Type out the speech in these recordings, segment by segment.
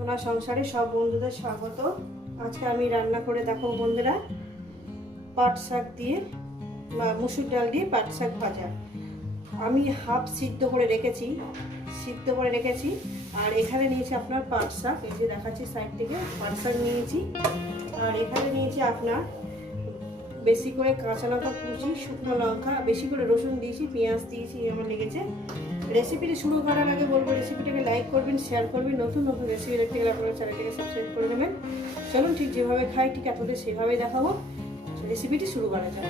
সোনা সংসারে সব বন্ধুদের স্বাগত। আজকে আমি রান্না করে দেখাবো বন্ধুরা, পাট শাক দিয়ে বা মুসুর ডাল দিয়ে পাট শাক ভাজা। আমি হাফ সিদ্ধ করে রেখেছি, সিদ্ধ করে রেখেছি, আর এখানে নিয়েছি আপনার পাট শাক, এই যে দেখাচ্ছি সাইড থেকে, পাট শাক নিয়েছি। আর এখানে নিয়েছি আপনার বেশি করে কাঁচা লঙ্কা কুচি, শুকনো লঙ্কা, বেশি করে রসুন দিয়েছি, পেঁয়াজ দিয়েছি আমার লেগেছে। রেসিপিটি শুরু করার আগে বলব, রেসিপিটাকে লাইক করবেন শেয়ার করবেন, নতুন নতুন রেসিপি দেখতে গেলে আপনারা চ্যানেলটিকে সাবস্ক্রাইব করে নেবেন। চলুন ঠিক যেভাবে খাই, ঠিক আপনাদের সেভাবে দেখাবো। রেসিপিটি শুরু করা যাক।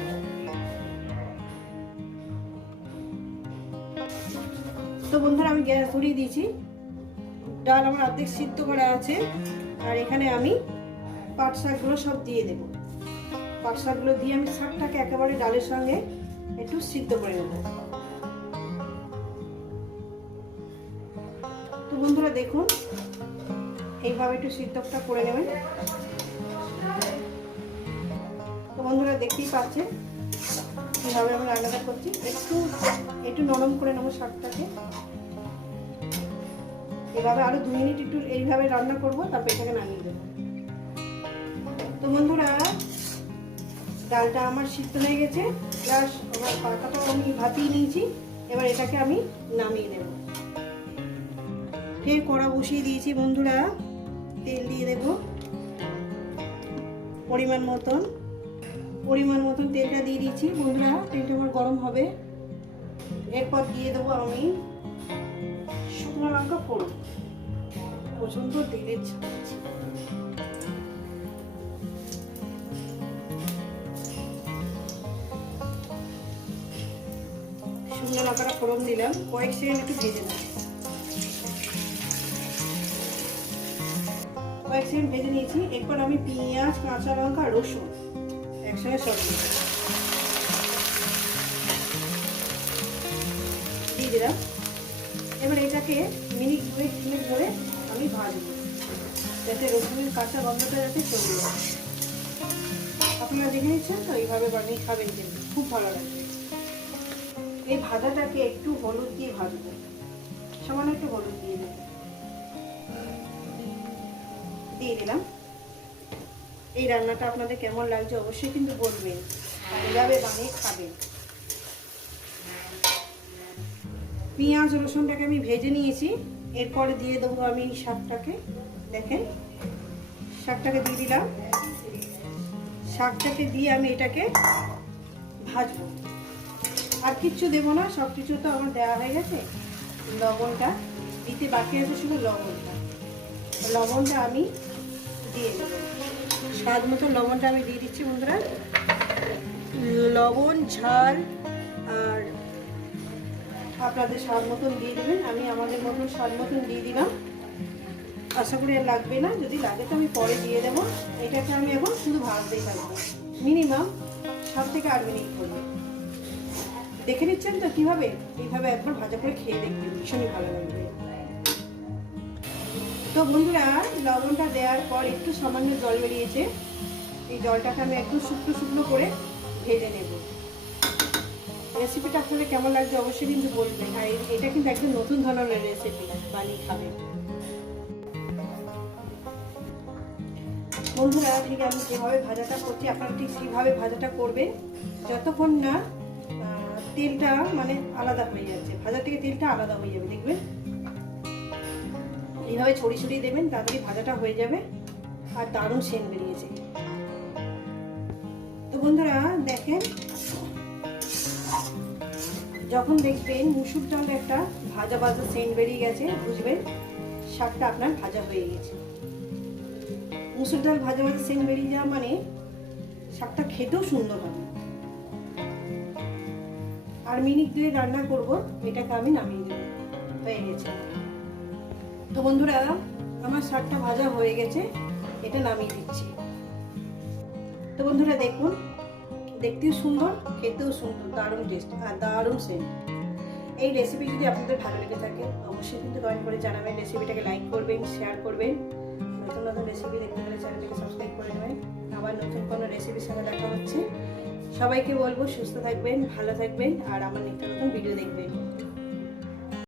তো বন্ধুরা, আমি গ্যাস ধরিয়ে দিয়েছি। ডাল আমার অর্ধেক সিদ্ধ করা আছে। আর এখানে আমি পাট শাকগুলো সব দিয়ে দেবো। পাট শাকগুলো দিয়ে আমি শাকটাকে একেবারে ডালের সঙ্গে একটু সিদ্ধ করে নেব। বন্ধুরা দেখুন, এইভাবে একটু সিদ্ধটা করে নেবেন। তো বন্ধুরা দেখতেই পাচ্ছেন কীভাবে আমি রান্নাটা করছি। একটু একটু নরম করে নেব শাকটাকে। এভাবে আরও দু মিনিট একটু এইভাবে রান্না করব, তারপর এটাকে নামিয়ে দেবো। তো বন্ধুরা, ডালটা আমার সিদ্ধ হয়ে গেছে। প্লাস আমার পাতাটাও আমি ভাতিয়ে নিয়েছি। এবার এটাকে আমি নামিয়ে নেব। ফের কড়া বসিয়ে দিয়েছি বন্ধুরা। তেল দিয়ে দেব। পরিমাণ মতন। পরিমাণ মতন তেলটা দিয়ে দিয়েছি। বন্ধুরা, তেলটা আমার গরম হবে। এরপর দিয়ে দেবো আমি। শুকনো লঙ্কা ফোড়ন। প্রচণ্ড ছাড়ছে। শুকনো লঙ্কাটা ফোড়ন দিলাম। কয়েক সেকেন্ড একটু ভেজে নেব। কয়েক সেকেন্ড ভেজে নিয়েছি। এরপর আমি পেঁয়াজ, কাঁচা লঙ্কা রসুন একসঙ্গে সব দিয়ে দিলাম। এবার এটাকে মিনিট দুই মিনিট ধরে আমি ভাজবো, যাতে রসুনের কাঁচা গন্ধটা যাতে চলে আপনারা দেখে নিচ্ছেন তো, এইভাবে বানিয়ে খাবেন কিন্তু খুব ভালো লাগবে এই ভাজাটাকে একটু হলুদ দিয়ে ভাজবো। সামান্য একটু হলুদ দিয়ে দেবো দিয়ে দিলাম। এই রান্নাটা আপনাদের কেমন লাগছে অবশ্যই কিন্তু বলবেন। এভাবে বানিয়ে খাবেন? পেঁয়াজ, রসুনটাকে আমি ভেজে নিয়েছি। এরপরে দিয়ে দেবো আমি শাকটাকে। দেখেন, শাকটাকে দিয়ে দিলাম। শাকটাকে দিয়ে আমি এটাকে ভাজবো। আর কিচ্ছু দেবো না সব কিছু তো আমার দেওয়া হয়ে গেছে। লবণটা দিতে বাকি আছে শুধু লবণটা। লবণটা আমি দিয়ে স্বাদ মতো লবণটা আমি দিয়ে দিচ্ছি বন্ধুরা। লবণ, ঝাল আর আপনাদের স্বাদ মতন দিয়ে দেবেন। আমি আমাদের মতন স্বাদ মতন দিয়ে দিলাম। আশা করি আর লাগবে না। যদি লাগে তো আমি পরে দিয়ে দেবো। এটাকে আমি এখন শুধু ভাজতেই থাকব। মিনিমাম সাত থেকে আট মিনিট করবে দেখে নিচ্ছেন তো কীভাবে? এইভাবে একবার ভাজা করে খেয়ে দেখবেন। ভীষণই ভালো লাগবে। তো বন্ধুরা, লবণটা দেওয়ার পর একটু সামান্য জল বেরিয়েছে। এই জলটাকে আমি একটু শুকনো শুকনো করে ভেজে নেব। রেসিপিটা আপনাদের কেমন লাগছে অবশ্যই কিন্তু বলবেন। আর এটা কিন্তু একদম নতুন ধরনের রেসিপি বানিয়ে খাবেন। বন্ধুরা, ঠিক আমি যেভাবে ভাজাটা করছি, আপনারা ঠিক সেইভাবে ভাজাটা করবেন। যতক্ষণ না তেলটা মানে আলাদা হয়ে যাচ্ছে। ভাজা থেকে তেলটা আলাদা হয়ে যাবে, দেখবেন? এইভাবে ছড়িয়ে ছড়িয়ে দেবেন তাড়াতাড়ি ভাজাটা হয়ে যাবে আর দারুণ সেন বেরিয়েছে। তো বন্ধুরা, দেখেন, যখন দেখবেন মুসুর ডাল একটা ভাজা ভাজা সেন্ট বেরিয়ে গেছে, বুঝবেন শাকটা আপনার ভাজা হয়ে গেছে। মুসুর ডাল ভাজা ভাজা সেন্ট বেরিয়ে যাওয়া মানে শাকটা খেতেও সুন্দর হবে। আর মিনিট দুয়ে রান্না করব, এটাকে আমি নামিয়ে দেবো। হয়ে গেছে। তো বন্ধুরা, আমার শাকটা ভাজা হয়ে গেছে, এটা নামিয়ে দিচ্ছি। তো বন্ধুরা, দেখুন, দেখতেও সুন্দর, খেতেও সুন্দর, দারুণ টেস্ট আর দারুণ সেন্ট এই রেসিপি যদি আপনাদের ভালো লেগে থাকে, অবশ্যই কিন্তু কমেন্ট করে জানাবেন রেসিপিটাকে লাইক করবেন শেয়ার করবেন। নতুন নতুন রেসিপি দেখতে গেলে চ্যানেলটাকে সাবস্ক্রাইব করে নেবেন। আবার নতুন কোনো রেসিপির সঙ্গে দেখা হচ্ছে। সবাইকে বলব, সুস্থ থাকবেন, ভালো থাকবেন, আর আমার নিত্য নতুন ভিডিও দেখবেন।